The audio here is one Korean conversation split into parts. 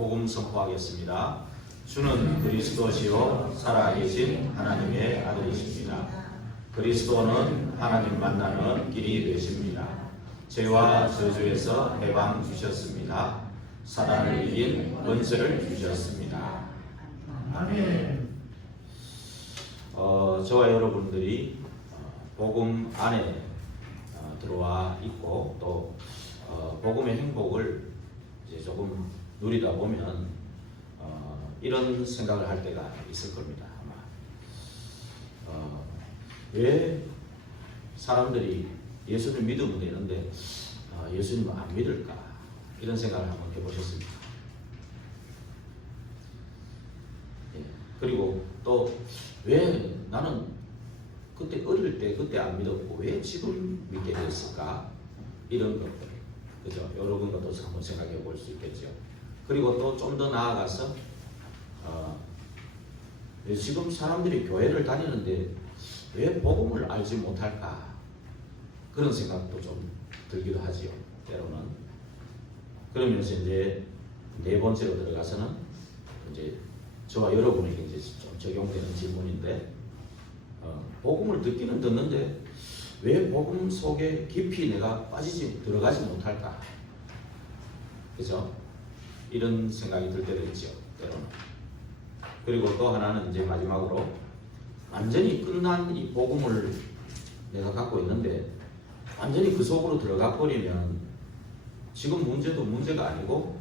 복음 선포하겠습니다. 주는 그리스도시요 살아계신 하나님의 아들이십니다. 그리스도는 하나님 만나는 길이 되십니다. 죄와 저주에서 해방 주셨습니다. 사단을 이긴 권세를 주셨습니다. 아멘. 저와 여러분들이 복음 안에 들어와 있고 또 복음의 행복을 이제 조금 누리다 보면 이런 생각을 할 때가 있을 겁니다. 아마 왜 사람들이 예수를 믿으면 되는데 예수님을 안 믿을까 이런 생각을 한번 해보셨습니까? 예. 그리고 또 왜 나는 그때 어릴 때 그때 안 믿었고 왜 지금 믿게 됐을까? 이런 것들, 그죠? 이런 것도 한번 생각해 볼 수 있겠죠. 그리고 또 좀 더 나아가서 지금 사람들이 교회를 다니는데 왜 복음을 알지 못할까? 그런 생각도 좀 들기도 하지요. 때로는. 그러면서 이제 네 번째로 들어가서는 이제 저와 여러분에게 이제 좀 적용되는 질문인데, 복음을 듣기는 듣는데 왜 복음 속에 깊이 내가 들어가지 못할까? 그죠? 이런 생각이 들 때도 있죠. 때로는. 그리고 또 하나는 이제 마지막으로 완전히 끝난 이 복음을 내가 갖고 있는데 완전히 그 속으로 들어가 버리면 지금 문제도 문제가 아니고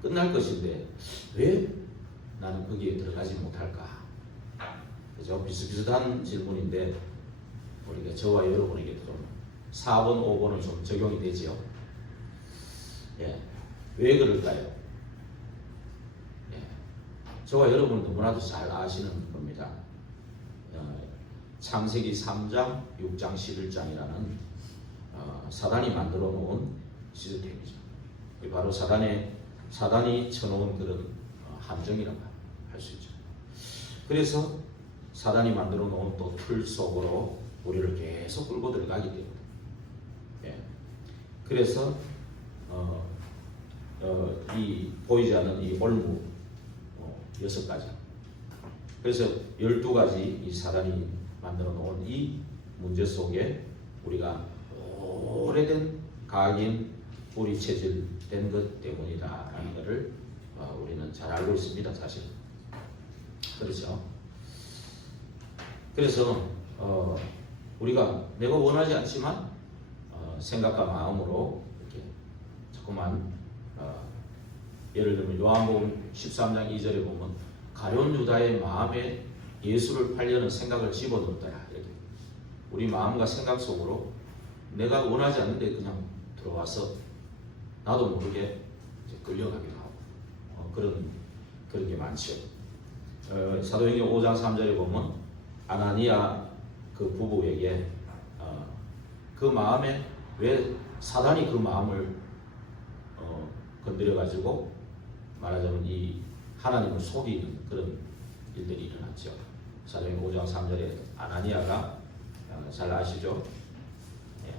끝날 것인데 왜 나는 거기에 들어가지 못할까? 그죠? 비슷비슷한 질문인데 우리가 저와 여러분에게도 좀 4번, 5번은 좀 적용이 되지요. 예. 왜 그럴까요? 예. 저와 여러분은 너무나도 잘 아시는 겁니다. 창세기 3장, 6장, 11장이라는 사단이 만들어 놓은 시스템이죠. 바로 사단이 쳐놓은 그런 함정이라고 할 수 있죠. 그래서 사단이 만들어 놓은 또 틀 속으로 우리를 계속 끌고 들어가기 때문에, 예. 그래서 이 보이지 않는 이 올무 6가지, 그래서 12가지 이 사단이 만들어 놓은 이 문제 속에 우리가 오래된 각인 뿌리 체질된 것 때문이다라는 것을 우리는 잘 알고 있습니다. 사실. 그렇죠. 그래서 우리가 내가 원하지 않지만 생각과 마음으로 이렇게 자꾸만 예를 들면 요한복음 13장 2절에 보면 가룟 유다의 마음에 예수를 팔려는 생각을 집어넣었더라. 이렇게 우리 마음과 생각 속으로 내가 원하지 않는데 그냥 들어와서 나도 모르게 이제 끌려가기도 하고 그런 게 많죠. 사도행전 5장 3절에 보면 아나니아 그 부부에게 그 마음에 왜 사단이 그 마음을 건드려 가지고 말하자면 이 하나님을 속이는 그런 일들이 일어났죠. 사도행전 5장 3절에 아나니아가 잘 아시죠? 예.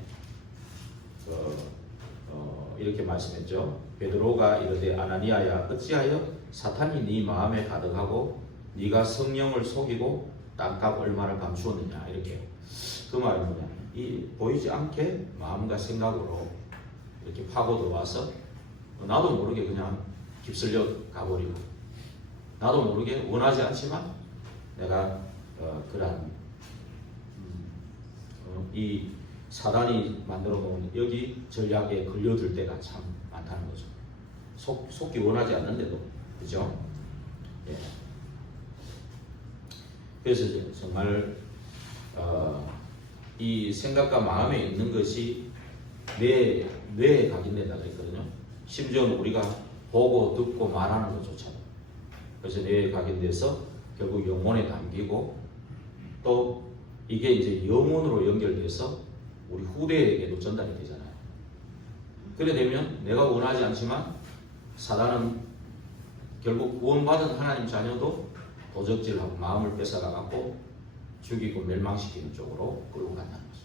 이렇게 말씀했죠. 베드로가 이르되 아나니아야 어찌하여 사탄이 네 마음에 가득하고 네가 성령을 속이고 땅값 얼마를 감추었느냐. 이렇게 그 말이 뭐냐, 이 보이지 않게 마음과 생각으로 이렇게 파고 들어와서 나도 모르게 그냥 휩쓸려 가버리고 나도 모르게 원하지 않지만 내가 그러한 이 사단이 만들어 놓은 여기 전략에 걸려들 때가 참 많다는 거죠. 속기 원하지 않는데도. 그죠? 예. 그래서 정말 이 생각과 마음에 있는 것이 내 뇌에 각인된다고 했거든요. 심지어는 우리가 보고 듣고 말하는 것조차도. 그래서 뇌에 각인돼서 결국 영혼에 담기고 또 이게 이제 영혼으로 연결돼서 우리 후대에게도 전달이 되잖아요. 그래 되면 내가 원하지 않지만 사단은 결국 구원받은 하나님 자녀도 도적질하고 마음을 뺏어가갖고 죽이고 멸망시키는 쪽으로 끌고 간다는 거죠.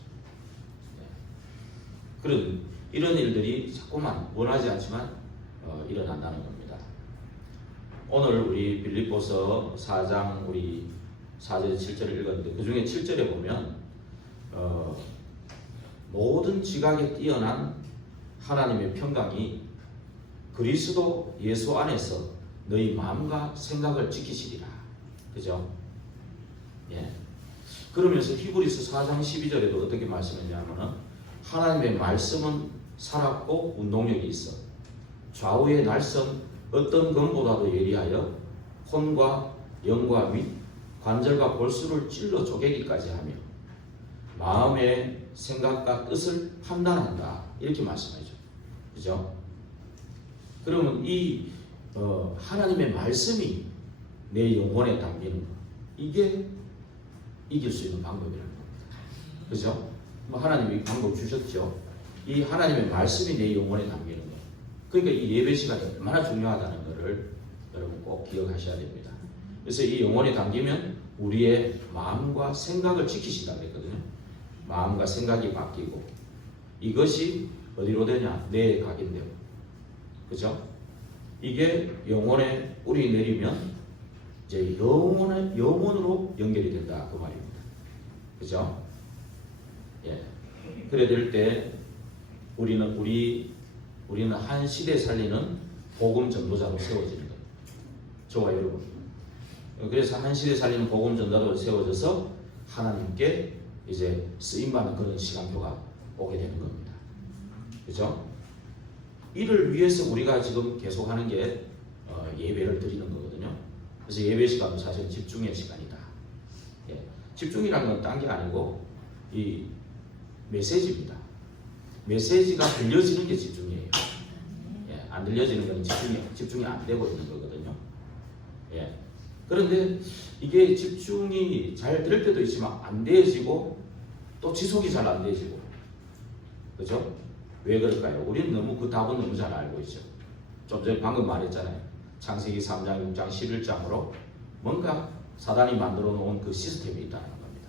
네. 이런 일들이 자꾸만 원하지 않지만 일어난다는 겁니다. 오늘 우리 빌립보서 4장 우리 4절 7절을 읽었는데 그 중에 7절에 보면 모든 지각에 뛰어난 하나님의 평강이 그리스도 예수 안에서 너희 마음과 생각을 지키시리라. 그죠? 예. 그러면서 히브리서 4장 12절에도 어떻게 말씀했냐면은 하나님의 말씀은 살았고 운동력이 있어 좌우의 날선 어떤 검보다도 예리하여 혼과 영과 및 관절과 골수를 찔러 쪼개기까지 하며 마음의 생각과 뜻을 판단한다. 이렇게 말씀하죠. 그죠? 그러면 이 하나님의 말씀이 내 영혼에 담기는 거, 이게 이길 수 있는 방법이라는 겁니다. 그죠? 하나님이 방법 주셨죠. 이 하나님의 말씀이 내 영혼에 담기는 거. 그러니까 이 예배 시간이 얼마나 중요하다는 것을 여러분 꼭 기억하셔야 됩니다. 그래서 이 영혼에 담기면 우리의 마음과 생각을 지키신다 그랬거든요. 마음과 생각이 바뀌고 이것이 어디로 되냐? 뇌에 각인되고. 그죠? 이게 영혼에 뿌리 내리면 이제 영혼으로 연결이 된다 그 말입니다. 그죠? 예. 그래 될 때 우리는 한 시대 살리는 복음 전도자로 세워지는 거예요. 저와 여러분. 그래서 한 시대 살리는 복음 전도자로 세워져서 하나님께 이제 쓰임받는 그런 시간표가 오게 되는 겁니다. 그죠? 이를 위해서 우리가 지금 계속하는 게 예배를 드리는 거거든요. 그래서 예배 시간은 사실 집중의 시간이다. 예. 집중이라는 건 딴 게 아니고 이 메시지입니다. 메시지가 들려지는 게 집중이에요. 예. 안 들려지는 건 집중이 안 되고 있는 거거든요. 예. 그런데 이게 집중이 잘 될 때도 있지만 안 되어지고 또 지속이 잘 안 되어지고. 그죠? 왜 그럴까요? 우리는 너무 그 답은 너무 잘 알고 있죠. 좀 전에 방금 말했잖아요. 창세기 3장, 6장, 11장으로 뭔가 사단이 만들어 놓은 그 시스템이 있다는 겁니다.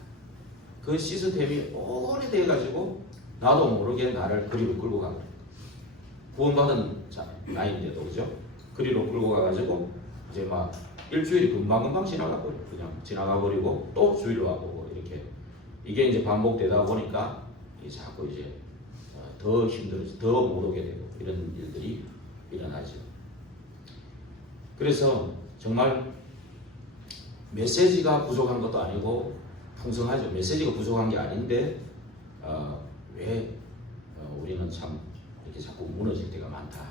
그 시스템이 오래돼 가지고 나도 모르게 나를 그리로 끌고 가고 구원받은 나이인데도 그죠? 그리로 끌고 가가지고 이제 막 일주일이 금방금방 지나가버려. 그냥 지나가버리고 또 주일로 와보고 이렇게 이게 이제 반복되다 보니까 자꾸 이제 더 힘들어지고 더 못 오게 되고 이런 일들이 일어나죠. 그래서 정말 메시지가 부족한 것도 아니고 풍성하죠. 메시지가 부족한 게 아닌데 왜 우리는 참 이렇게 자꾸 무너질 때가 많다.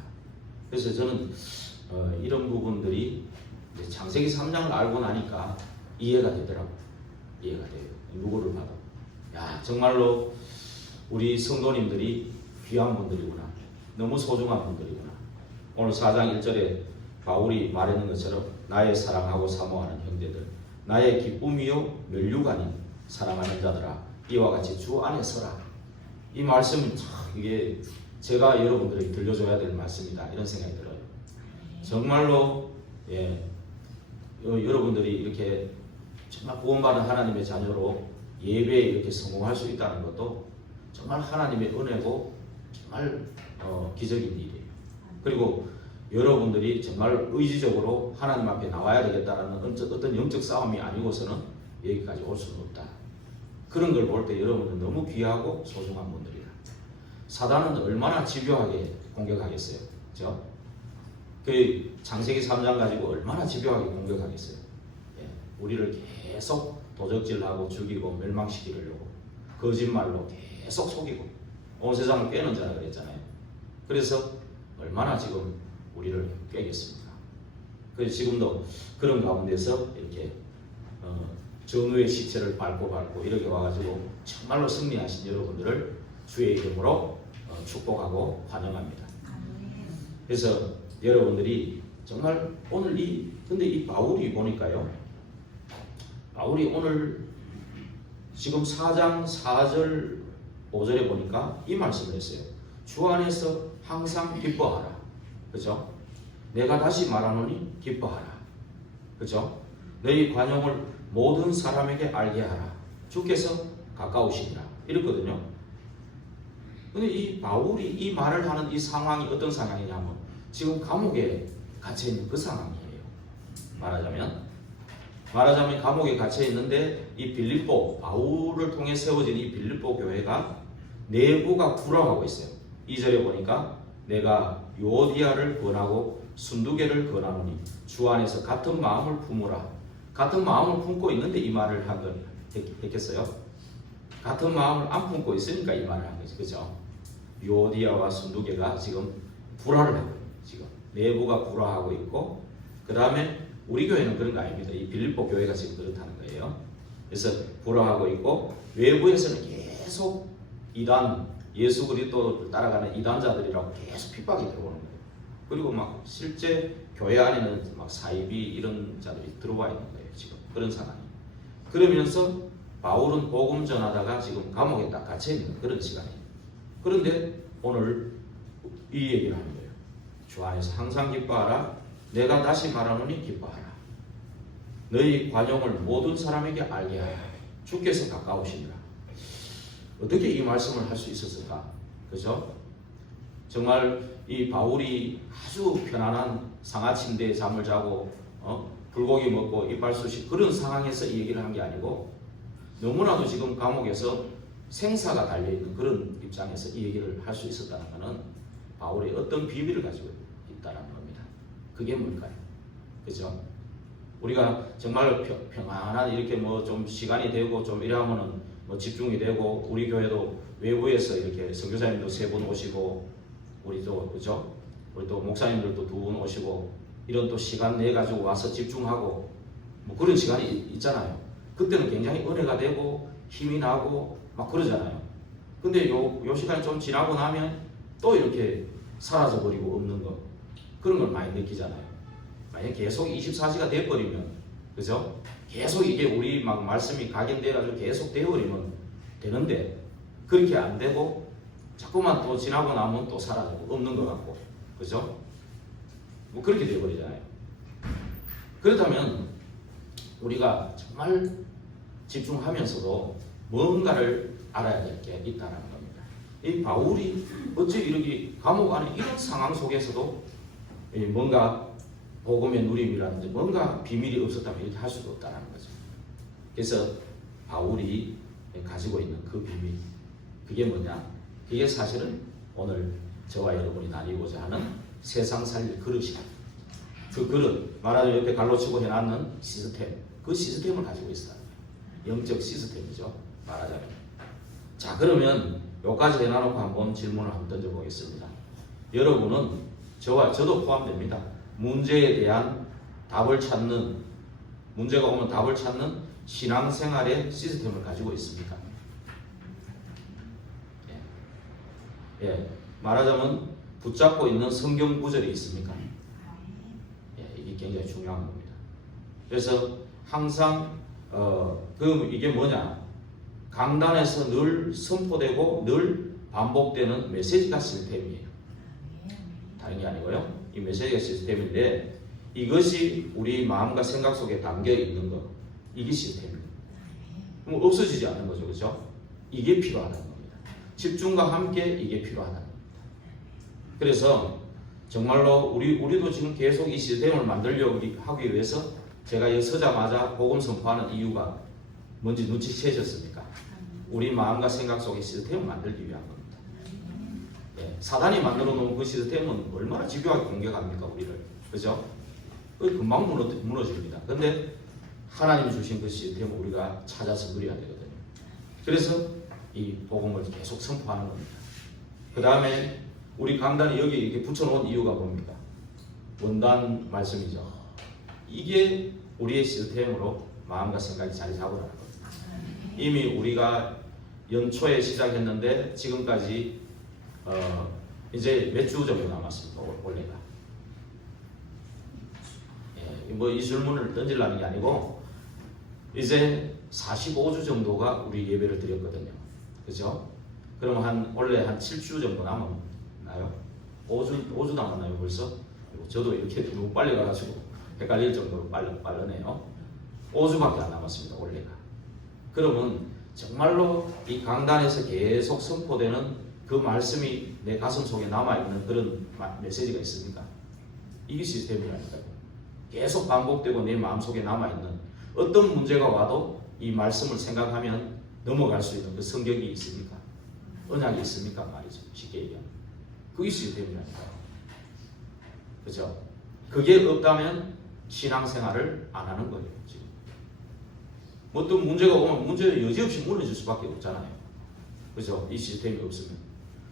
그래서 저는 이런 부분들이 이제 창세기 3장을 알고 나니까 이해가 되더라고요. 이해가 돼요. 누구를 봐도 야 정말로 우리 성도님들이 귀한 분들이구나. 너무 소중한 분들이구나. 오늘 4장 1절에 바울이 말하는 것처럼 나의 사랑하고 사모하는 형제들 나의 기쁨이요 면류관인 사랑하는 자들아 이와 같이 주 안에 서라. 이 말씀은 참 이게 제가 여러분들에게 들려줘야 될 말씀이다 이런 생각이 들어요. 정말로 예, 여러분들이 이렇게 정말 구원받은 하나님의 자녀로 예배에 이렇게 성공할 수 있다는 것도 정말 하나님의 은혜고 정말 기적인 일이에요. 그리고 여러분들이 정말 의지적으로 하나님 앞에 나와야 되겠다는 어떤 영적 싸움이 아니고서는 여기까지 올 수는 없다. 그런 걸 볼 때 여러분은 너무 귀하고 소중한 분들이다. 사단은 얼마나 집요하게 공격하겠어요. 그렇죠? 그 창세기 3장 가지고 얼마나 집요하게 공격하겠어요. 예, 우리를 계속 도적질하고 죽이고 멸망시키려고 거짓말로 계속 속이고 온 세상을 꿰는 자라 그랬잖아요. 그래서 얼마나 지금 우리를 꿰겠습니까? 그래서 지금도 그런 가운데서 이렇게 정의의 시체를 밟고 이렇게 와가지고 정말로 승리하신 여러분들을 주의 이름으로 축복하고 환영합니다. 그래서 여러분들이 정말 오늘 근데 이 바울이 보니까요. 바울이 오늘 지금 4장 4절 5절에 보니까 이 말씀을 했어요. 주 안에서 항상 기뻐하라. 그죠? 내가 다시 말하노니 기뻐하라. 그죠? 너희 관용을 모든 사람에게 알게 하라. 주께서 가까우시니라. 이랬거든요. 근데 이 바울이 이 말을 하는 이 상황이 어떤 상황이냐면 지금 감옥에 갇혀있는 그 상황이에요. 말하자면 감옥에 갇혀 있는데 이 빌립보 바울을 통해 세워진 이 빌립보 교회가 내부가 불화하고 있어요. 2절에 보니까 내가 유오디아를 권하고 순두개를 권하노니 주 안에서 같은 마음을 품으라. 같은 마음을 품고 있는데 이 말을 했겠어요? 같은 마음을 안 품고 있으니까 이 말을 한 거죠. 그죠? 유오디아와 순두개가 지금 불화를 하고 있어요. 지금 내부가 불화하고 있고, 그 다음에 우리 교회는 그런 거 아닙니다. 이 빌립보 교회가 지금 그렇다는 거예요. 그래서 불화하고 있고, 외부에서는 계속 이단, 예수 그리스도를 따라가는 이단자들이라고 계속 핍박이 들어오는 거예요. 그리고 막 실제 교회 안에는 막 사이비 이런 자들이 들어와 있는 거예요. 지금 그런 상황이. 그러면서 바울은 복음 전하다가 지금 감옥에 딱 갇혀 있는 그런 시간이에요. 그런데 오늘 이 얘기를 하는 거예요. 주 안에서 항상 기뻐하라. 내가 다시 말하노니 기뻐하라. 너희 관용을 모든 사람에게 알게 하라. 주께서 가까우시니라. 어떻게 이 말씀을 할 수 있었을까? 그죠? 정말 이 바울이 아주 편안한 상하 침대에 잠을 자고 불고기 먹고 이빨 쑤시 그런 상황에서 이 얘기를 한 게 아니고, 너무나도 지금 감옥에서 생사가 달려있는 그런 입장에서 이 얘기를 할 수 있었다는 것은 바울의 어떤 비밀을 가지고 있다는 겁니다. 그게 뭘까요? 그죠? 우리가 정말 평안한 이렇게 뭐 좀 시간이 되고 좀 이러면은 뭐 집중이 되고, 우리 교회도 외부에서 이렇게 선교사님도 3분 오시고, 우리도 그죠? 우리 또 목사님들도 2분 오시고, 이런 또 시간 내 가지고 와서 집중하고 뭐 그런 시간이 있잖아요. 그때는 굉장히 은혜가 되고 힘이 나고 막 그러잖아요. 근데 요 시간이 좀 지나고 나면 또 이렇게 사라져 버리고 없는 거, 그런 걸 많이 느끼잖아요. 만약 계속 24시가 돼버리면, 그죠? 계속 이게 우리 막 말씀이 각인돼가지고 계속 되어버리면 되는데, 그렇게 안 되고 자꾸만 또 지나고 나면 또 사라지고 없는 것 같고, 그죠? 뭐 그렇게 돼버리잖아요. 그렇다면 우리가 정말 집중하면서도 뭔가를 알아야 될 게 있다는 겁니다. 이 바울이 어째 이렇게 감옥 안에 이런 상황 속에서도 뭔가 복음의 누림이라든지 뭔가 비밀이 없었다면 이렇게 할 수도 없다는 거죠. 그래서 바울이 가지고 있는 그 비밀, 그게 뭐냐? 그게 사실은 오늘 저와 여러분이 나누고자 하는 세상 살릴 그릇이다. 그 그릇, 말하자면 옆에 갈로 치고 해놨는 시스템, 그 시스템을 가지고 있어요. 영적 시스템이죠, 말하자면. 자, 그러면 여기까지 해놔놓고 한번 질문을 한번 던져보겠습니다. 여러분은 저도 포함됩니다. 문제에 대한 답을 찾는, 문제가 오면 답을 찾는 신앙생활의 시스템을 가지고 있습니까? 예, 말하자면 붙잡고 있는 성경 구절이 있습니까? 예, 이게 굉장히 중요한 겁니다. 그래서 항상 그럼 이게 뭐냐? 강단에서 늘 선포되고 늘 반복되는 메시지가 시스템이에요. 다른 게 아니고요. 이 메시지가 시스템인데, 이것이 우리 마음과 생각 속에 담겨 있는 것, 이게 시스템입니다. 그럼 없어지지 않는 거죠, 그렇죠? 이게 필요하다는 겁니다. 집중과 함께 이게 필요하다는 겁니다. 그래서 정말로 우리도 지금 계속 이 시스템을 만들려고 하기 위해서 제가 여기 서자마자 복음 선포하는 이유가 뭔지 눈치채셨습니까? 우리 마음과 생각 속에 시스템을 만들기 위한 겁니다. 예, 사단이 만들어 놓은 그 시스템은 얼마나 집요하게 공격합니까, 우리를. 그죠? 금방 무너집니다. 근데 하나님이 주신 그 시스템을 우리가 찾아서 누려야 되거든요. 그래서 이 복음을 계속 선포하는 겁니다. 그 다음에 우리 강단이 여기 이렇게 붙여놓은 이유가 뭡니까? 원단 말씀이죠. 이게 우리의 시스템으로 마음과 생각이 자리 잡으라는 겁니다. 이미 우리가 연초에 시작했는데 지금까지 이제 몇 주 정도 남았습니다. 원래가. 예, 뭐 이 질문을 던지려는 게 아니고, 이제 45주 정도가 우리 예배를 드렸거든요. 그죠? 그럼 원래 한 7주 정도 남았나요? 5주 남았나요 벌써? 저도 이렇게 너무 빨리 가가지고 헷갈릴 정도로 빠르네요. 5주밖에 안 남았습니다, 원래가. 그러면 정말로 이 강단에서 계속 선포되는 그 말씀이 내 가슴 속에 남아있는 그런 메시지가 있습니까? 이게 시스템이라니까요. 계속 반복되고 내 마음속에 남아있는 어떤 문제가 와도 이 말씀을 생각하면 넘어갈 수 있는 그 성경이 있습니까? 언약이 있습니까? 말이죠. 쉽게 얘기하면. 그게 시스템이라니까. 그죠? 그게 없다면 신앙생활을 안 하는 거예요. 지금. 뭐 어떤 문제가 오면 문제는 여지없이 무너질 수밖에 없잖아요. 그죠? 이 시스템이 없으면.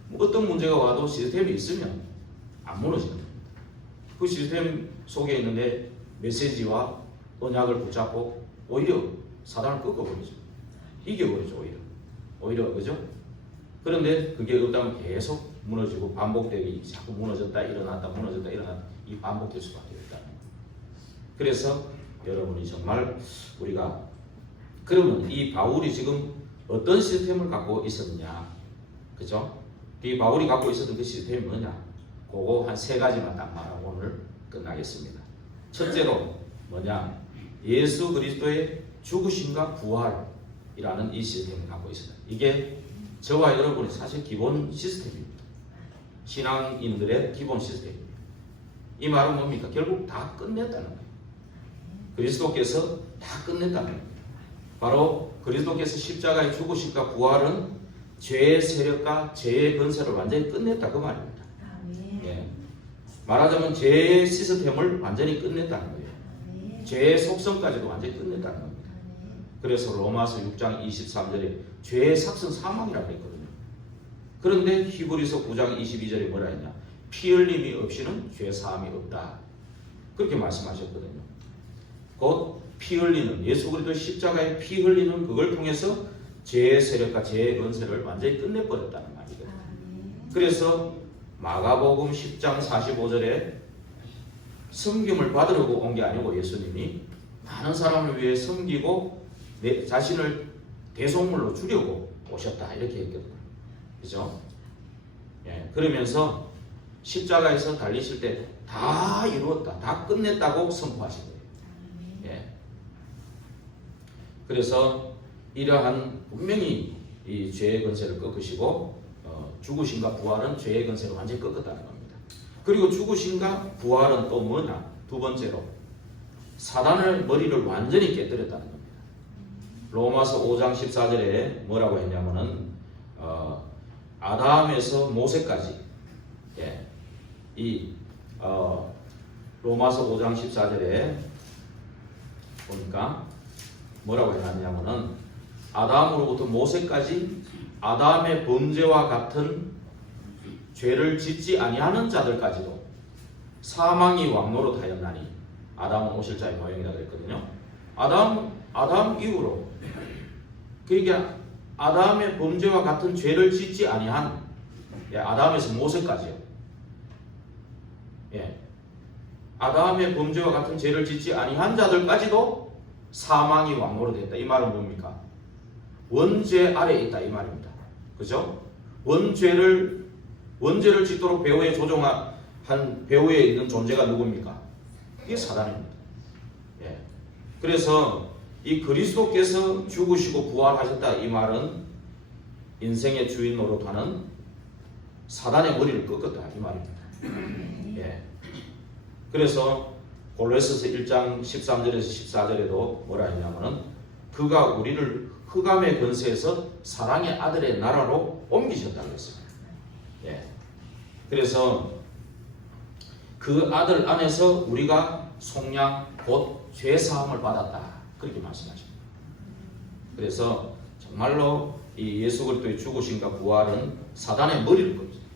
뭐 어떤 문제가 와도 시스템이 있으면 안 무너지는 겁니다. 그 시스템 속에 있는데 메시지와 언약을 붙잡고 오히려 사단을 꺾어버리죠. 이겨버리죠. 오히려 그죠? 그런데 그게 없다면 계속 무너지고 반복되기 자꾸 무너졌다 일어났다 무너졌다 일어났다 이 반복될 수밖에 없다는 거예요. 그래서 여러분이 정말 우리가 그러면 이 바울이 지금 어떤 시스템을 갖고 있었느냐, 그죠? 이 바울이 갖고 있었던 그 시스템이 뭐냐? 그거 한 3가지만 딱 말하고 오늘 끝나겠습니다. 첫째로 뭐냐? 예수 그리스도의 죽으심과 부활이라는 이 시스템을 갖고 있습니다. 이게 저와 여러분이 사실 기본 시스템입니다. 신앙인들의 기본 시스템입니다. 이 말은 뭡니까? 결국 다 끝냈다는 거예요. 그리스도께서 다 끝냈다는 거예요. 바로 그리스도께서 십자가의 죽으심과 부활은 죄의 세력과 죄의 권세를 완전히 끝냈다 그 말입니다. 예. 말하자면 죄의 시스템을 완전히 끝냈다는 거예요. 죄의 속성까지도 완전히 끝냈다는 겁니다. 그래서 로마서 6장 23절에 죄의 삭은 사망이라고 했거든요. 그런데 히브리서 9장 22절에 뭐라 했냐? 피 흘림이 없이는 죄 사함이 없다. 그렇게 말씀하셨거든요. 곧 피 흘리는 예수 그리스도 십자가의 피 흘리는 그걸 통해서 죄의 세력과 죄의 권세를 완전히 끝내버렸다는 말이거든요. 그래서 마가복음 10장 45절에 섬김을 받으려고 온 게 아니고 예수님이 많은 사람을 위해 섬기고 내 자신을 대속물로 주려고 오셨다 이렇게 했거든요. 그죠? 예, 그러면서 십자가에서 달리실 때 다 이루었다, 다 끝냈다고 선포하신 거예요. 예. 그래서 이러한 분명히 이 죄의 권세를 꺾으시고 죽으심과 부활은 죄의 권세를 완전히 꺾었다는 겁니다. 그리고 죽으심과 부활은 또 뭐냐? 두 번째로 사단의 머리를 완전히 깨뜨렸다는 겁니다. 로마서 5장 14절에 뭐라고 했냐면은 아담에서 모세까지 예, 이 로마서 5장 14절에 보니까 뭐라고 해놨냐면은 아담으로부터 모세까지 아담의 범죄와 같은 죄를 짓지 아니하는 자들까지도 사망이 왕노릇하였나니 아담은 오실 자의 모형이라 그랬거든요. 아담 이후로 그러니까 아담의 범죄와 같은 죄를 짓지 아니한 아담에서 모세까지요. 예. 아담의 범죄와 같은 죄를 짓지 아니한 자들까지도 사망이 왕노릇했다. 이 말은 뭡니까? 원죄 아래에 있다 이 말입니다. 그죠? 원죄를 짓도록 배후에 조종한 배후에 있는 존재가 누굽니까? 이게 사단입니다. 예. 그래서 이 그리스도께서 죽으시고 부활하셨다 이 말은 인생의 주인 노릇하는 사단의 머리를 꺾었다 이 말입니다. 예. 그래서 골로새서 1장 13절에서 14절에도 뭐라 했냐면은 그가 우리를 흑암의 권세에서 사랑의 아들의 나라로 옮기셨다고 했습니다. 예. 그래서 그 아들 안에서 우리가 속량 곧 죄사함을 받았다 그렇게 말씀하십니다. 그래서 정말로 이 예수 그리스도의 죽으심과 부활은 사단의 머리를 꺾습니다.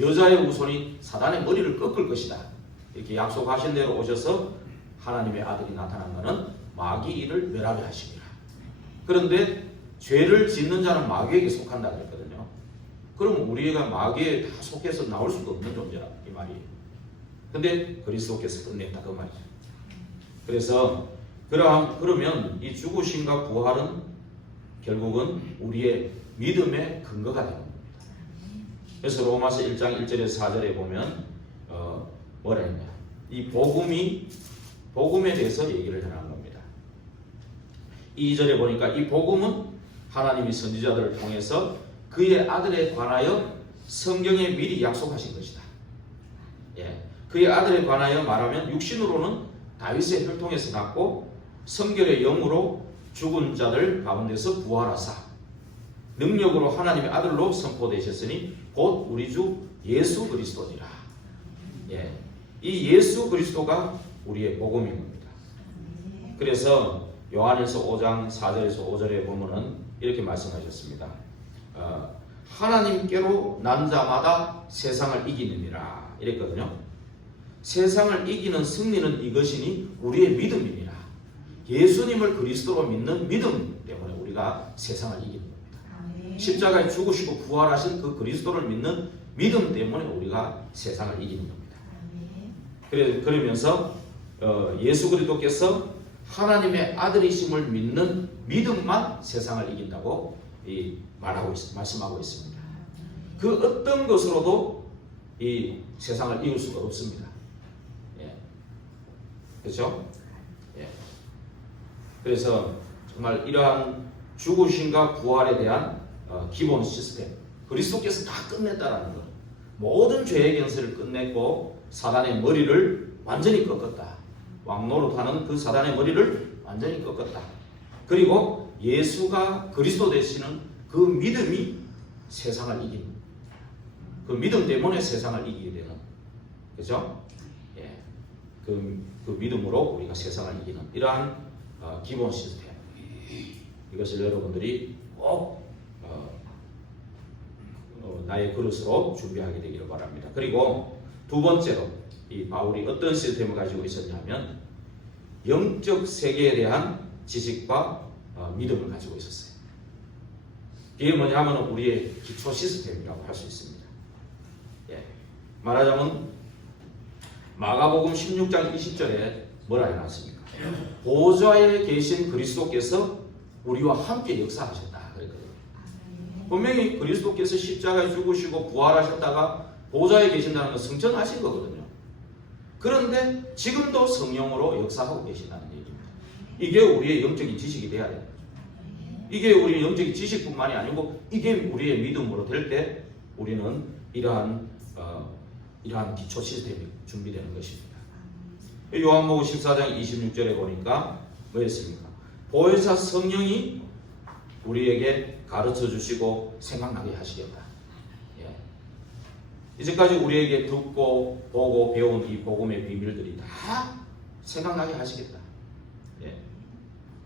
여자의 후손이 사단의 머리를 꺾을 것이다 이렇게 약속하신 대로 오셔서 하나님의 아들이 나타난 것은 마귀 일을 멸하게 하십니다. 그런데 죄를 짓는 자는 마귀에게 속한다 그랬거든요. 그러면 우리가 마귀에 다 속해서 나올 수도 없는 존재라 이 말이에요. 근데 그리스도께서 끝냈다 그 말이죠. 그래서 그러면 이 죽으심과 부활은 결국은 우리의 믿음의 근거가 되는 겁니다. 그래서 로마서 1장 1절에서 4절에 보면 뭐라 했냐? 이 복음에 대해서 얘기를 해놓은 겁니다. 2절에 보니까 이 복음은 하나님이 선지자들을 통해서 그의 아들에 관하여 성경에 미리 약속하신 것이다. 예. 그의 아들에 관하여 말하면 육신으로는 다윗의 혈통에서 났고 성결의 영으로 죽은 자들 가운데서 부활하사 능력으로 하나님의 아들로 선포되셨으니 곧 우리 주 예수 그리스도니라. 예, 이 예수 그리스도가 우리의 복음인 겁니다. 그래서 요한일서 5장 4절에서 5절에 보면은 이렇게 말씀하셨습니다. 하나님께로 난 자마다 세상을 이기느니라 이랬거든요. 세상을 이기는 승리는 이것이니 우리의 믿음이니라. 예수님을 그리스도로 믿는 믿음 때문에 우리가 세상을 이기는 겁니다. 십자가에 죽으시고 부활하신 그 그리스도를 믿는 믿음 때문에 우리가 세상을 이기는 겁니다. 그러면서 예수 그리스도께서 하나님의 아들이심을 믿는 믿음만 세상을 이긴다고 말씀하고 있습니다. 그 어떤 것으로도 이 세상을 이길 수가 없습니다. 예. 그렇죠? 예. 그래서 정말 이러한 죽으심과 부활에 대한 기본 시스템, 그리스도께서 다 끝냈다라는 것, 모든 죄의 견세를 끝냈고 사단의 머리를 완전히 꺾었다. 왕노릇하는 그 사단의 머리를 완전히 꺾었다. 그리고 예수가 그리스도 되시는 그 믿음이 세상을 이기는, 그 믿음 때문에 세상을 이기게 되는, 그죠? 예, 그 믿음으로 우리가 세상을 이기는 이러한 기본 시스템, 이것을 여러분들이 꼭 나의 그릇으로 준비하게 되기를 바랍니다. 그리고 두 번째로 이 바울이 어떤 시스템을 가지고 있었냐면 영적 세계에 대한 지식과 믿음을 가지고 있었어요. 이게 뭐냐면 우리의 기초 시스템이라고 할 수 있습니다. 예. 말하자면 마가복음 16장 20절에 뭐라 해놨습니까? 보좌에 계신 그리스도께서 우리와 함께 역사하셨다 그랬거든요. 분명히 그리스도께서 십자가에 죽으시고 부활하셨다가 보좌에 계신다는 건 성천하신 거거든요. 그런데 지금도 성령으로 역사하고 계신다는 얘기입니다. 이게 우리의 영적인 지식이 돼야 돼요. 이게 우리의 영적인 지식뿐만이 아니고 이게 우리의 믿음으로 될 때 우리는 이러한 기초 시스템이 준비되는 것입니다. 요한복음 14장 26절에 보니까 뭐였습니까? 보혜사 성령이 우리에게 가르쳐 주시고 생각나게 하시겠다. 예. 이제까지 우리에게 듣고 보고 배운 이 복음의 비밀들이 다 생각나게 하시겠다. 예.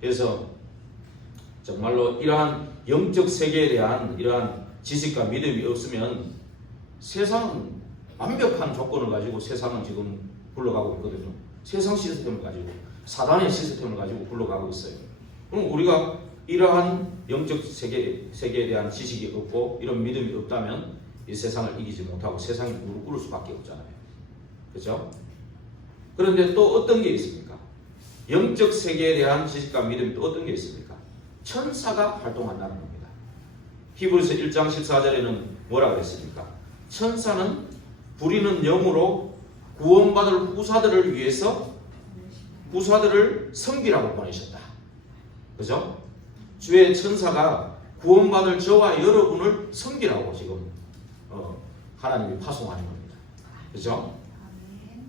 그래서 정말로 이러한 영적 세계에 대한 이러한 지식과 믿음이 없으면 세상은 완벽한 조건을 가지고 세상은 지금 굴러가고 있거든요. 세상 시스템을 가지고 사단의 시스템을 가지고 굴러가고 있어요. 그럼 우리가 이러한 영적 세계에 대한 지식이 없고 이런 믿음이 없다면 이 세상을 이기지 못하고 세상에 무릎 꿇을 수밖에 없잖아요. 그렇죠? 그런데 또 어떤 게 있습니까? 영적 세계에 대한 지식과 믿음이 또 어떤 게 있습니까? 천사가 활동한다는 겁니다. 히브리서 1장 14절에는 뭐라고 그랬습니까? 천사는 부리는 영으로 구원받을 후사들을 위해서 후사들을 섬기라고 보내셨다. 그죠? 주의 천사가 구원받을 저와 여러분을 섬기라고 지금 하나님이 파송하는 겁니다. 그죠?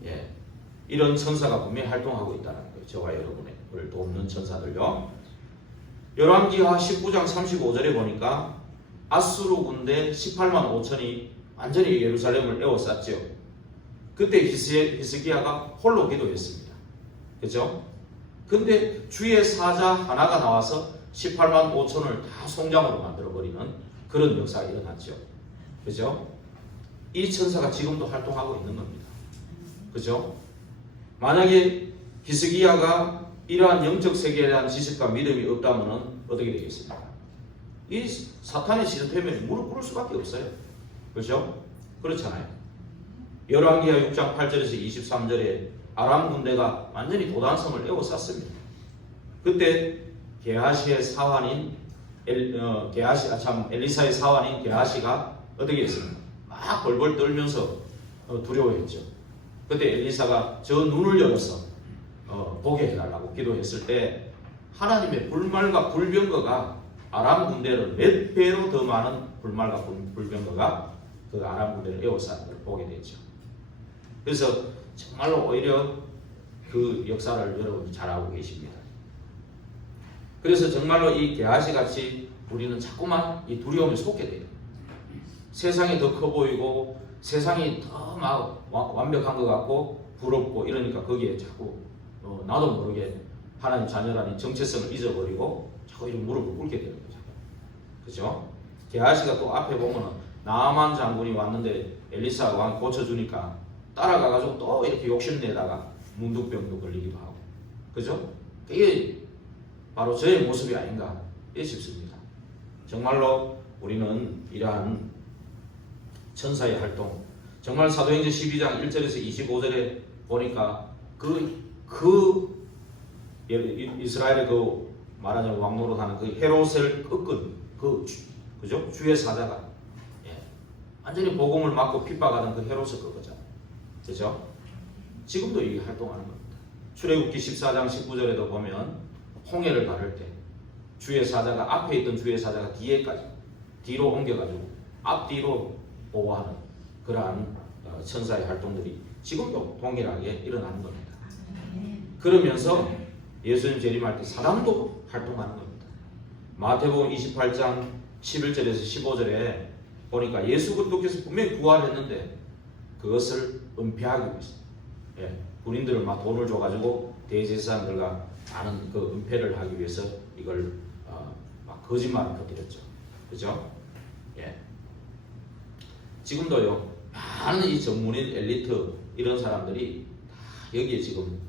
예. 이런 천사가 분명히 활동하고 있다는 거예요. 저와 여러분을 돕는 천사들요. 열왕기하 19장 35절에 보니까 아수르 군대 18만 5천이 완전히 예루살렘을 에워쌌죠. 그때 히스기야가 홀로 기도했습니다. 그죠? 근데 주의 사자 하나가 나와서 18만 5천을 다 송장으로 만들어버리는 그런 역사가 일어났죠. 그죠? 이 천사가 지금도 활동하고 있는 겁니다. 그죠? 만약에 히스기야가 이러한 영적 세계에 대한 지식과 믿음이 없다면 어떻게 되겠습니까? 이 사탄의 시스템에 무릎 꿇을 수밖에 없어요. 그렇죠? 그렇잖아요. 열왕기하 6장 8절에서 23절에 아람 군대가 완전히 도단성을 에워쌌습니다. 그때 게하시의 사환인 엘리사의 사환인 게하시가 어떻게 했습니까? 막 벌벌 떨면서 두려워했죠. 그때 엘리사가 저 눈을 열어서 보게 해달라고 기도했을 때 하나님의 불말과 불병거가 아람 군대를 몇 배로 더 많은 불말과 불병거가 그 아람 군대를 에워싸는 걸 보게 됐죠. 그래서 정말로 오히려 그 역사를 여러분이 잘 알고 계십니다. 그래서 정말로 이 게하시 같이 우리는 자꾸만 이 두려움에 속게 돼요. 세상이 더 커 보이고 세상이 더 막 완벽한 것 같고 부럽고 이러니까 거기에 자꾸 나도 모르게 하나님 자녀라는 정체성을 잊어버리고 자꾸 이런 무릎을 꿇게 되는 거죠. 그죠? 게하시가 또 앞에 보면은 나아만 장군이 왔는데 엘리사가 왕 고쳐주니까 따라가가지고 또 이렇게 욕심내다가 문둥병도 걸리기도 하고, 그죠? 이게 바로 저의 모습이 아닌가 싶습니다. 정말로 우리는 이러한 천사의 활동, 정말 사도행전 12장 1절에서 25절에 보니까 이스라엘의 그 말하자면 왕노릇하는 그 헤롯을 꺾은 그죠? 주의 사자가 완전히 복음을 막고 핍박하던 그 헤롯을 꺾었잖아요. 그죠? 지금도 이 활동하는 겁니다. 출애굽기 14장 19절에도 보면 홍해를 가를 때 주의 사자가 앞에 있던 주의 사자가 뒤로 옮겨가지고 앞뒤로 보호하는 그러한 천사의 활동들이 지금도 동일하게 일어나는 겁니다. 그러면서 예수님 재림할 때 사단도 활동하는 겁니다. 마태복음 28장 11절에서 15절에 보니까 예수 그리스도께서 분명히 부활했는데 그것을 은폐하기 위해서 군인들을 막 돈을 줘가지고 대제사장들과 많은 그 은폐를 하기 위해서 이걸 막 거짓말을 퍼뜨렸죠. 그죠? 지금도요 많은 이 전문인 엘리트 이런 사람들이 다 여기에 지금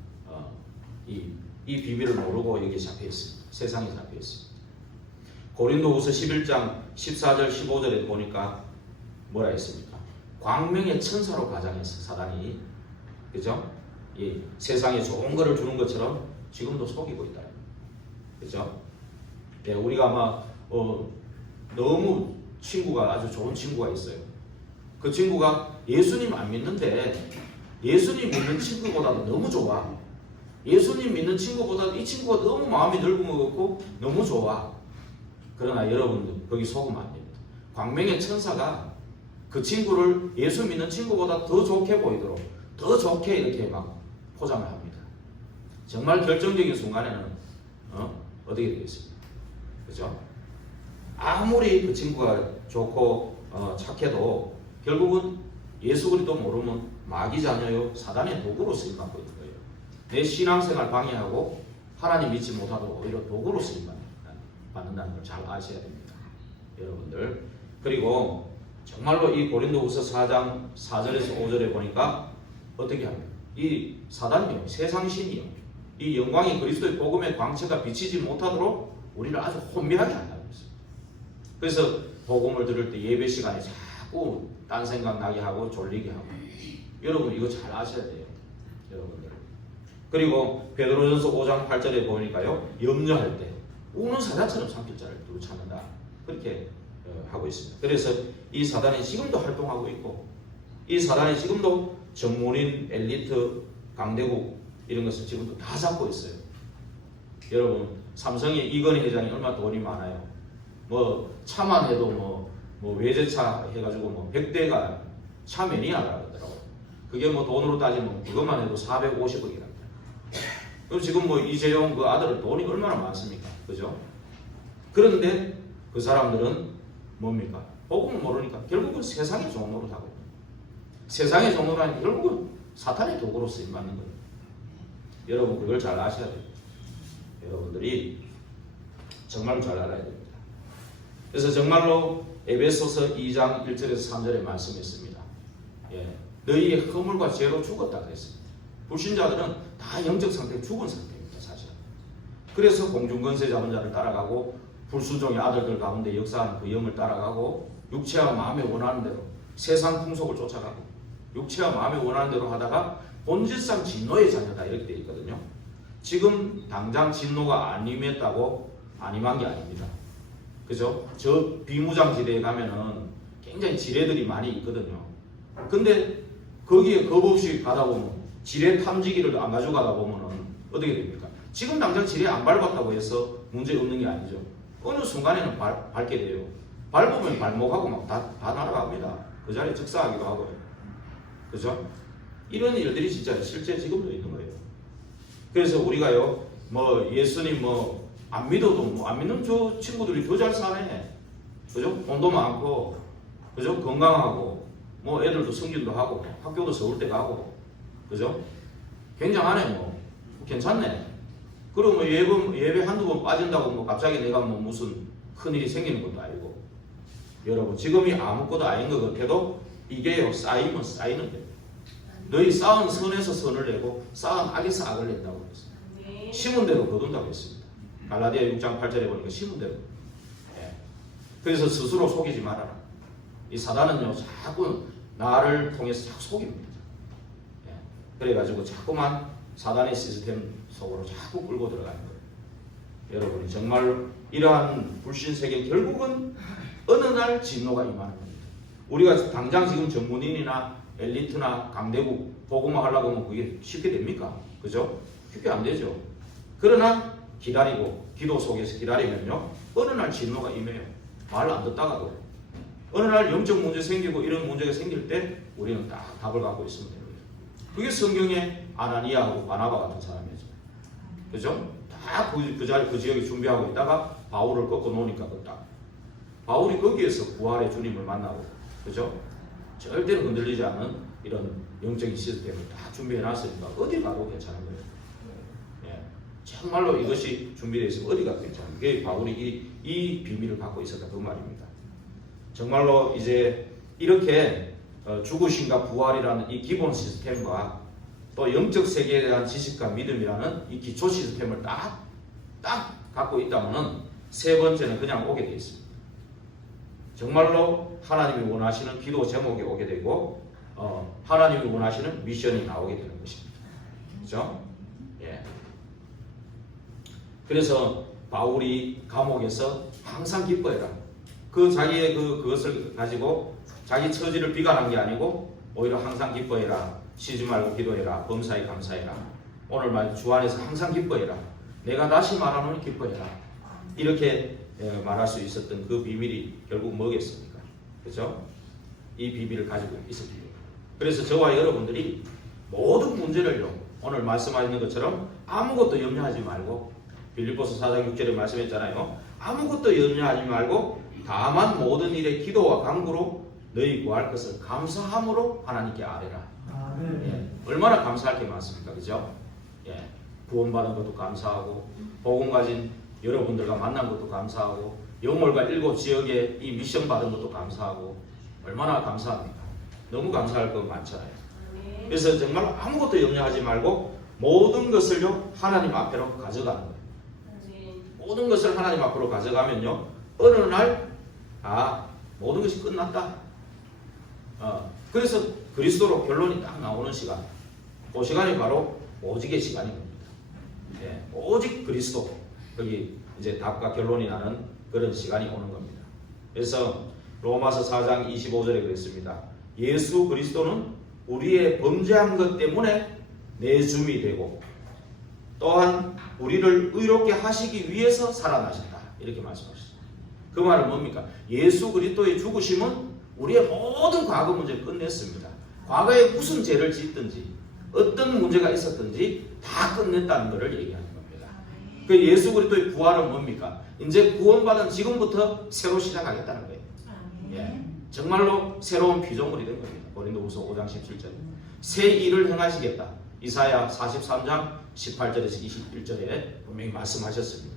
이 비밀을 모르고 여기에 잡혀 있습니다. 세상에 잡혀 있습니다. 고린도후서 11장 14절 15절에 보니까 뭐라 했습니까? 광명의 천사로 가장해서 사단이, 그죠? 세상에 좋은 거를 주는 것처럼 지금도 속이고 있다. 그죠? 우리가 아마 너무 친구가 아주 좋은 친구가 있어요. 그 친구가 예수님 안 믿는데 예수님 믿는 친구보다도 너무 좋아. 예수님 믿는 친구보다 이 친구가 너무 마음이 넓은 것 같고 너무 좋아. 그러나 여러분들 거기 속으면 안 됩니다. 광명의 천사가 그 친구를 예수 믿는 친구보다 더 좋게 보이도록 더 좋게 이렇게 막 포장을 합니다. 정말 결정적인 순간에는 어떻게 되겠습니까? 그죠? 아무리 그 친구가 좋고 착해도 결국은 예수 그리스도 모르면 마귀 자녀요 사단의 도구로 쓰임받고 있는 거예요. 내 신앙생활 방해하고 하나님 믿지 못하도록 오히려 도구로 쓰임받는다는 걸 잘 아셔야 됩니다. 여러분들. 그리고 정말로 이 고린도후서 4장 4절에서 5절에 보니까 어떻게 합니까? 이 사단이요, 세상신이요, 이 영광이 그리스도의 복음의 광채가 비치지 못하도록 우리를 아주 혼미하게 한다고 했어요. 그래서 복음을 들을 때 예배 시간에 자꾸 딴 생각 나게 하고 졸리게 하고, 여러분 이거 잘 아셔야 돼요. 여러분들. 그리고 베드로전서 5장 8절에 보니까요, 염려할 때 우는 사자처럼 삼킬 자를 두루 찾는다, 그렇게 하고 있습니다. 그래서 이 사단이 지금도 활동하고 있고, 이 사단이 지금도 전문인, 엘리트, 강대국 이런 것을 지금도 다 잡고 있어요. 여러분, 삼성의 이건희 회장이 얼마나 돈이 많아요. 뭐 차만 해도 뭐 외제차 해가지고 뭐 100대가 차 매니아라 그러더라고요. 그게 뭐 돈으로 따지면 그것만 해도 450억이랍니다. 그럼 지금 뭐 이재용 그 아들은 돈이 얼마나 많습니까? 그죠? 그런데 그 사람들은 뭡니까? 복음을 모르니까 결국은 세상의 종로로 하고 있는, 세상의 종로라는 결국은 사탄의 도구로 쓰임받는 거예요. 여러분 그걸 잘 아셔야 돼요. 여러분들이 정말 잘 알아야 됩니다. 그래서 정말로 에베소서 2장 1절에서 3절에 말씀했습니다. 너희의 허물과 죄로 죽었다 그랬습니다. 불신자들은 다 영적 상태에 죽은 상태입니다. 사실. 그래서 공중권세 잡은 자를 따라가고 불순종의 아들들 가운데 역사하는 그 영을 따라가고 육체와 마음에 원하는 대로 세상 풍속을 쫓아가고 육체와 마음에 원하는 대로 하다가 본질상 진노의 자녀다 이렇게 되어 있거든요. 지금 당장 진노가 안 임했다고 안 임한 게 아닙니다. 그죠? 저 비무장지대에 가면은 굉장히 지뢰들이 많이 있거든요. 근데 거기에 겁 없이 가다 보면 지뢰 탐지기를 안 가져가다 보면은 어떻게 됩니까? 지금 당장 지뢰 안 밟았다고 해서 문제 없는 게 아니죠. 어느 순간에는 밟게 돼요. 밟으면 발목하고 막 다 날아갑니다. 그 자리에 즉사하기도 하고요. 그죠? 이런 일들이 진짜 실제 지금도 있는 거예요. 그래서 우리가요, 뭐 예수님 뭐 안 믿어도 뭐 안 믿는 저 친구들이 더 잘 사네. 그죠? 돈도 많고, 그죠? 건강하고, 뭐 애들도 성진도 하고, 학교도 서울대 가고, 그죠? 굉장하네 뭐, 괜찮네. 그리고 뭐 예배 한두 번 빠진다고 뭐 갑자기 내가 뭐 무슨 큰일이 생기는 것도 아니고, 여러분 지금이 아무것도 아닌 것 같아도 이게요, 쌓이면 쌓이는 거예요. 너희 쌓은 선에서 선을 내고 쌓은 악에서 악을 낸다고 그랬어요. 심은 대로 거둔다고 했습니다. 갈라디아 6장 8절에 보니까 심은 대로. 예. 그래서 스스로 속이지 말아라. 이 사단은요, 자꾸 나를 통해서 자꾸 속입니다. 예. 그래가지고 자꾸만 사단의 시스템 속으로 자꾸 끌고 들어가는 거예요. 여러분이 정말 이러한 불신세계 결국은 어느 날 진노가 임하는 겁니다. 우리가 당장 지금 전문인이나 엘리트나 강대국 복음화 하려고 하면 그게 쉽게 됩니까? 그죠? 쉽게 안 되죠. 그러나 기다리고 기도 속에서 기다리면요, 어느 날 진노가 임해요. 말 안 듣다가도 어느 날 영적 문제 생기고 이런 문제가 생길 때 우리는 딱 답을 갖고 있으면 되는 거예요. 그게 성경의 아나니아하고 바나바 같은 사람이죠. 그죠? 다 그 지역에 준비하고 있다가 바울을 꺾어 놓으니까 딱 바울이 거기에서 부활의 주님을 만나고, 그죠? 절대로 흔들리지 않는 이런 영적인 시스템을 다 준비해 놨으니까 어디 가도 괜찮은 거예요. 예. 정말로 이것이 준비되어 있으면 어디 가도 괜찮은 거예요. 바울이 이 비밀을 갖고 있었다 그 말입니다. 정말로 이제 이렇게 죽으심과 부활이라는 이 기본 시스템과 또 영적 세계에 대한 지식과 믿음이라는 이 기초 시스템을 딱 갖고 있다면은 세 번째는 그냥 오게 되어 있습니다. 정말로 하나님이 원하시는 기도 제목이 오게 되고, 하나님이 원하시는 미션이 나오게 되는 것입니다. 그렇죠? 예. 그래서 바울이 감옥에서 항상 기뻐해라. 그 자기의 그것을 가지고 자기 처지를 비관한 게 아니고 오히려 항상 기뻐해라. 쉬지 말고 기도해라. 범사에 감사해라. 오늘 말 주 안에서 항상 기뻐해라. 내가 다시 말하노니 기뻐해라. 이렇게 말할 수 있었던 그 비밀이 결국 뭐겠습니까? 그렇죠? 이 비밀을 가지고 있었죠. 그래서 저와 여러분들이 모든 문제를요, 오늘 말씀하시는 것처럼 아무것도 염려하지 말고, 빌립보서 4장 6절에 말씀했잖아요. 아무것도 염려하지 말고 다만 모든 일에 기도와 간구로 너희 구할 것을 감사함으로 하나님께 아뢰라. 예, 얼마나 감사할 게 많습니까? 그죠? 예, 구원받은 것도 감사하고, 복음 가진 여러분들과 만난 것도 감사하고, 영월과 7 지역에 이 미션 받은 것도 감사하고, 얼마나 감사합니까? 너무 감사할 거 많잖아요. 그래서 정말 아무것도 염려하지 말고 모든 것을요, 하나님 앞으로 가져가는 거예요. 모든 것을 하나님 앞으로 가져가면요, 어느 날 모든 것이 끝났다. 그래서 그리스도로 결론이 딱 나오는 시간, 그 시간이 바로 오직의 시간인 겁니다. 예, 오직 그리스도, 여기 이제 답과 결론이 나는 그런 시간이 오는 겁니다. 그래서 로마서 4장 25절에 그랬습니다. 예수 그리스도는 우리의 범죄한 것 때문에 내줌이 되고 또한 우리를 의롭게 하시기 위해서 살아나셨다. 이렇게 말씀하셨습니다. 그 말은 뭡니까? 예수 그리스도의 죽으심은 우리의 모든 과거 문제를 끝냈습니다. 과거에 무슨 죄를 짓든지 어떤 문제가 있었든지 다 끝냈다는 것을 얘기하는 겁니다. 그 예수 그리스도의 부활은 뭡니까? 이제 구원받은 지금부터 새로 시작하겠다는 거예요. 예, 정말로 새로운 피조물이 된 겁니다. 고린도후서 5장 17절. 새 일을 행하시겠다. 이사야 43장 18절에서 21절에 분명히 말씀하셨습니다.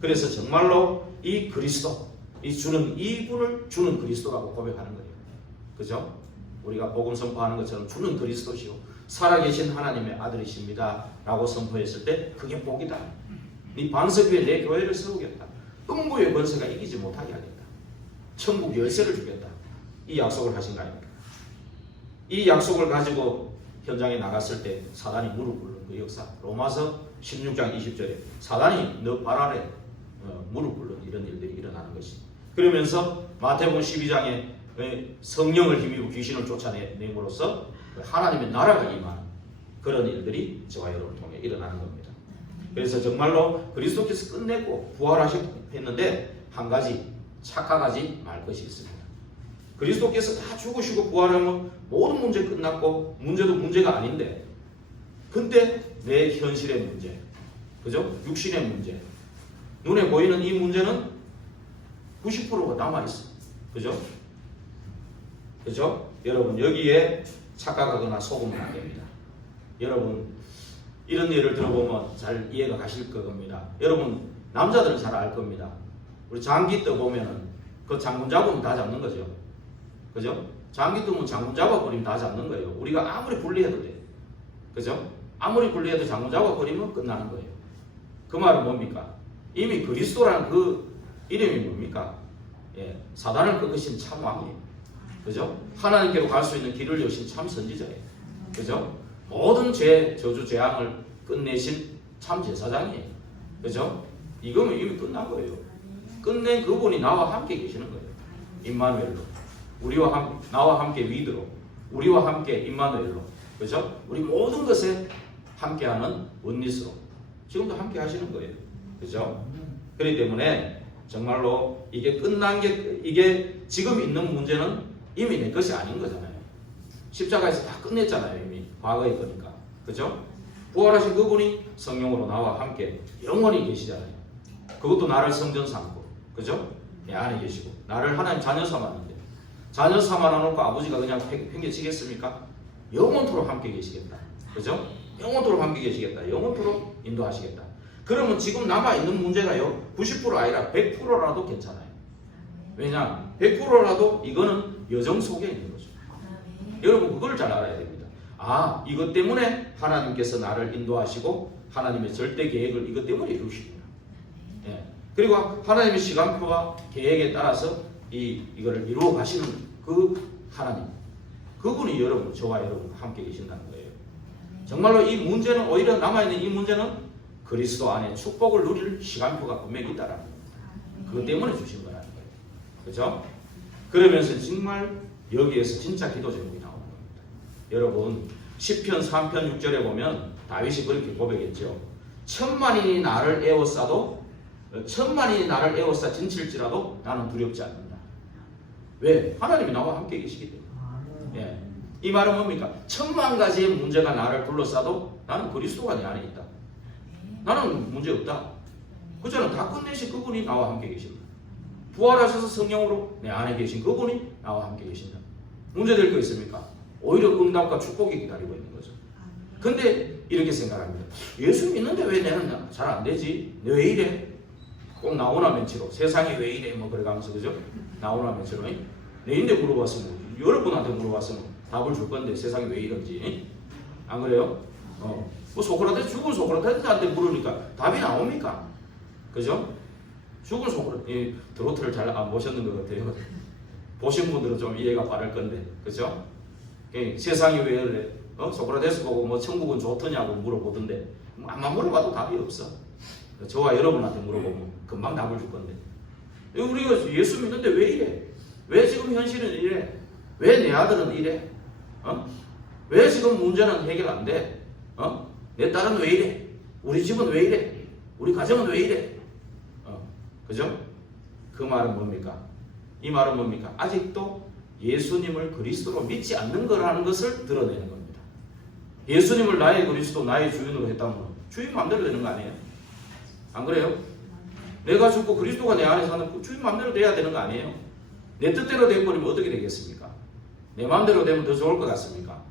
그래서 정말로 이 그리스도, 이분을 주는 그리스도라고 고백하는 거예요. 그죠? 우리가 복음 선포하는 것처럼 주는 그리스도시요 살아계신 하나님의 아들이십니다 라고 선포했을 때 그게 복이다. 네 반석 위에 내 교회를 세우겠다. 음부의 권세가 이기지 못하게 하겠다. 천국 열쇠를 주겠다. 이 약속을 하신 거 아닙니까? 이 약속을 가지고 현장에 나갔을 때 사단이 무릎 꿇는 그 역사, 로마서 16장 20절에 사단이 너 발 아래 무릎 꿇는 이런 일들이 일어나는 것이, 그러면서 마태복음 12장에 성령을 힘입고 귀신을 쫓아내므로써 하나님의 나라가 임하는 그런 일들이 저와 여러분을 통해 일어나는 겁니다. 그래서 정말로 그리스도께서 끝냈고 부활하셨는데 한 가지 착각하지 말 것이 있습니다. 그리스도께서 다 죽으시고 부활하면 모든 문제 끝났고 문제도 문제가 아닌데, 근데 내 현실의 문제, 그죠? 육신의 문제, 눈에 보이는 이 문제는 90%가 남아있어. 그죠? 그죠? 여러분, 여기에 착각하거나 속으면 안 됩니다. 여러분, 이런 예를 들어보면 잘 이해가 가실 겁니다. 여러분, 남자들은 잘 알 겁니다. 우리 장기 떠 보면은 그 장군 잡으면 다 잡는 거죠. 그죠? 장기 뜨면 장군 잡아버리면 다 잡는 거예요. 우리가 아무리 분리해도 돼. 그죠? 아무리 분리해도 장군 잡아버리면 끝나는 거예요. 그 말은 뭡니까? 이미 그리스도라는 그 이름이 뭡니까? 예, 사단을 꺾으신 참 왕이에요. 그죠? 하나님께로 갈 수 있는 길을 여신 참 선지자예요. 그죠? 모든 죄, 저주, 재앙을 끝내신 참 제사장이에요. 그죠? 이거면 이미 끝난 거예요. 끝낸 그분이 나와 함께 계시는 거예요. 임마누엘로. 나와 함께 위드로. 우리와 함께 임마누엘로. 그죠? 우리 모든 것에 함께하는 원리스로. 지금도 함께 하시는 거예요. 그죠? 그렇기 때문에 정말로 이게 끝난 게, 이게 지금 있는 문제는 이미 내 것이 아닌 거잖아요. 십자가에서 다 끝냈잖아요. 이미 과거의 거니까. 그죠? 부활하신 그분이 성령으로 나와 함께 영원히 계시잖아요. 그것도 나를 성전 삼고, 그죠? 내 안에 계시고, 나를 하나님 자녀 삼았는데, 자녀 삼아놓고 아버지가 그냥 팽개치겠습니까? 영원토록 함께 계시겠다. 그죠? 영원토록 함께 계시겠다. 영원토록 인도하시겠다. 그러면 지금 남아있는 문제가요, 90% 아니라 100%라도 괜찮아요. 왜냐? 100%라도 이거는 여정 속에 있는 거죠. 여러분, 그걸 잘 알아야 됩니다. 아, 이것 때문에 하나님께서 나를 인도하시고 하나님의 절대 계획을 이것 때문에 이루시구나. 예. 그리고 하나님의 시간표와 계획에 따라서 이거를 이루어 가시는 그 하나님, 그분이 여러분, 저와 여러분과 함께 계신다는 거예요. 정말로 이 문제는, 오히려 남아있는 이 문제는 그리스도 안에 축복을 누릴 시간표가 분명히 있다라는 겁니다. 그것 때문에 주신 거라는 거예요. 그죠? 그러면서 정말 여기에서 진짜 기도 제목이 나오는 겁니다. 여러분, 시편 3편 6절에 보면 다윗이 그렇게 고백했죠. 천만인이 나를 에워싸도, 천만인이 나를 에워싸 진칠지라도 나는 두렵지 않는다. 왜? 하나님이 나와 함께 계시기 때문에. 예. 이 말은 뭡니까? 천만 가지의 문제가 나를 둘러싸도 나는 그리스도가 내 안에 있다. 나는 문제 없다. 그저는 다 끝내신 그분이 나와 함께 계신다. 부활하셔서 성령으로 내 안에 계신 그분이 나와 함께 계신다. 문제될 거 있습니까? 오히려 응답과 축복이 기다리고 있는 거죠. 근데 이렇게 생각합니다. 예수 믿는데 왜 내는 잘 안 되지? 왜 이래? 꼭 나오나 멘치로 세상이 왜 이래? 뭐 그래가면서, 그죠? 나오나 멘치로 내인데 물어봤으면, 여러분한테 물어봤으면 답을 줄 건데 세상이 왜 이런지. 안 그래요? 뭐 소크라테스, 죽은 소크라테스한테 물으니까 답이 나옵니까? 그죠? 죽은 소크라테스, 드로트를 잘 안 보셨는 것 같아요. 보신 분들은 좀 이해가 빠를 건데, 그죠? 세상이 왜 이래? 소크라테스 보고 뭐 천국은 좋더냐고 물어보던데, 아마 물어봐도 답이 없어. 저와 여러분한테 물어보면 금방 답을 줄 건데, 우리가 예수 믿는데 왜 이래? 왜 지금 현실은 이래? 왜 내 아들은 이래? 왜 지금 문제는 해결 안 돼? 내 딸은 왜 이래? 우리 집은 왜 이래? 우리 가정은 왜 이래? 그죠? 그 말은 뭡니까? 이 말은 뭡니까? 아직도 예수님을 그리스도로 믿지 않는 거라는 것을 드러내는 겁니다. 예수님을 나의 그리스도, 나의 주인으로 했다면 주인 마음대로 되는 거 아니에요? 안 그래요? 내가 죽고 그리스도가 내 안에 사는 주인 마음대로 돼야 되는 거 아니에요? 내 뜻대로 돼버리면 어떻게 되겠습니까? 내 마음대로 되면 더 좋을 것 같습니까?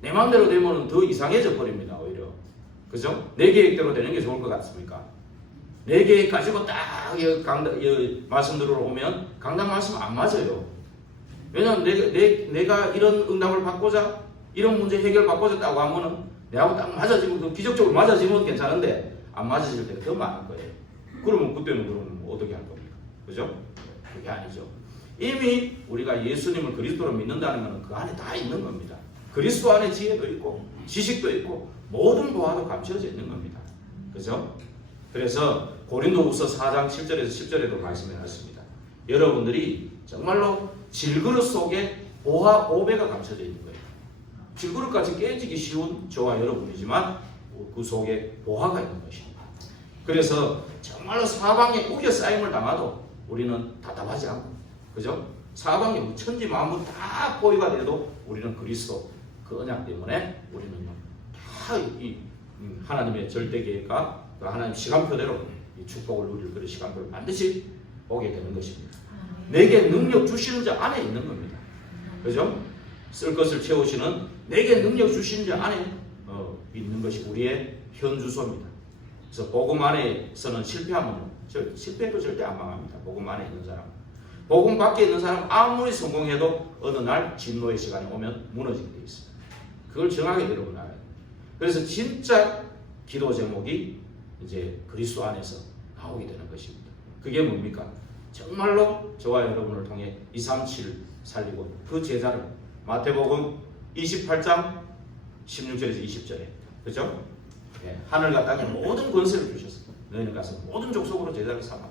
내 마음대로 되면 더 이상해져 버립니다. 오히려. 그죠? 내 계획대로 되는 게 좋을 것 같습니까? 내 계획 가지고 딱 말씀 들으러 오면 강단 말씀 안 맞아요. 왜냐하면 내가 이런 응답을 받고자, 이런 문제 해결 받고자 딱 하면은 내하고 딱 맞아지면, 기적적으로 맞아지면 괜찮은데 안 맞아질 때가 더 많을 거예요. 그러면 그때는 어떻게 할 겁니까? 그죠? 그게 아니죠. 이미 우리가 예수님을 그리스도로 믿는다는 것은 그 안에 다 있는 겁니다. 그리스도 안에 지혜도 있고 지식도 있고 모든 보화도 감춰져 있는 겁니다. 그죠? 그래서 고린도후서 4장 7절에서 10절에도 말씀해 놨습니다. 여러분들이 정말로 질그릇 속에 보화 5배가 감춰져 있는 거예요. 질그릇같이 깨지기 쉬운 저와 여러분이지만 그 속에 보화가 있는 것입니다. 그래서 정말로 사방에 우겨 쌓임을 당하도 우리는 답답하지 않고, 그죠? 사방에 뭐 천지 만물 다 포위가 돼도 우리는 그리스도 그 언약 때문에 우리는 다 하나님의 절대 계획과 그 하나님 시간표대로 이 축복을 누릴 그런 시간표를 반드시 보게 되는 것입니다. 내게 능력 주시는 자 안에 있는 겁니다. 그죠? 쓸 것을 채우시는 내게 능력 주시는 자 안에 있는 것이 우리의 현주소입니다. 그래서 복음 안에서는 실패해도 절대 안 망합니다. 복음 안에 있는 사람. 복음 밖에 있는 사람 아무리 성공해도 어느 날 진노의 시간이 오면 무너지게 되어 있습니다. 그걸 정확히 여러분 알아야 돼요. 그래서 진짜 기도 제목이 이제 그리스도 안에서 나오게 되는 것입니다. 그게 뭡니까? 정말로 저와 여러분을 통해 237 살리고 그 제자를 마태복음 28장 16절에서 20절에 그죠? 네, 하늘과 땅에 모든 권세를 주셨습니다. 너희는 가서 모든 족속으로 제자를 삼아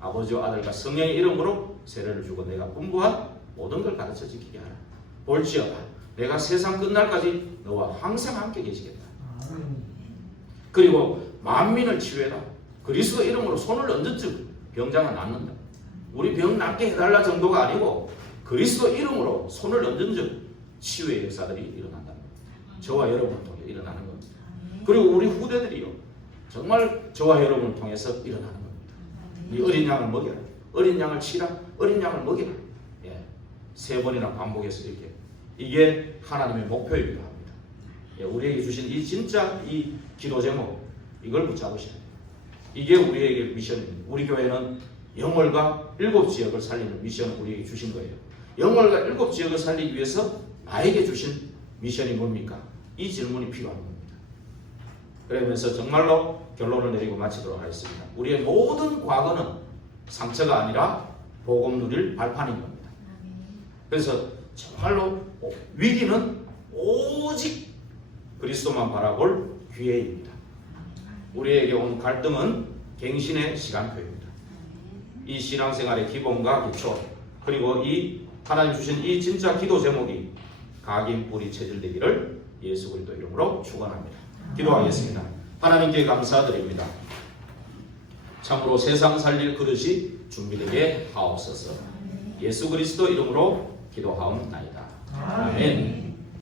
아버지와 아들과 성령의 이름으로 세례를 주고 내가 분부한 모든 걸 가르쳐 지키게 하라. 볼지어다 내가 세상 끝날까지 너와 항상 함께 계시겠다. 그리고 만민을 치유해라. 그리스도 이름으로 손을 얹은즉 병자가 낫는다. 우리 병 낫게 해달라 정도가 아니고 그리스도 이름으로 손을 얹은즉 치유의 역사들이 일어난다는 겁니다. 저와 여러분을 통해 일어나는 겁니다. 그리고 우리 후대들이요 정말 저와 여러분을 통해서 일어나는 겁니다. 이 어린 양을 먹여라. 어린 양을 치라. 어린 양을 먹이라. 예, 3번이나 반복해서 이렇게 이게 하나님의 목표이기도 합니다. 예, 우리에게 주신 이 진짜 이 기도 제목 이걸 붙잡으셔야 돼요. 이게 우리에게 미션입니다. 우리 교회는 영월과 7지역을 살리는 미션을 우리에게 주신 거예요. 영월과 7지역을 살리기 위해서 나에게 주신 미션이 뭡니까? 이 질문이 필요한 겁니다. 그러면서 정말로 결론을 내리고 마치도록 하겠습니다. 우리의 모든 과거는 상처가 아니라 복음 누릴 발판인 겁니다. 그래서 정말로 위기는 오직 그리스도만 바라볼 기회입니다. 우리에게 온 갈등은 갱신의 시간표입니다. 이 신앙생활의 기본과 기초 그리고 이 하나님 주신 이 진짜 기도 제목이 각인 뿌리 체질되기를 예수 그리스도 이름으로 축원합니다. 기도하겠습니다. 하나님께 감사드립니다. 참으로 세상 살릴 그릇이 준비되게 하옵소서. 예수 그리스도 이름으로 기도하옵나이다. 아멘.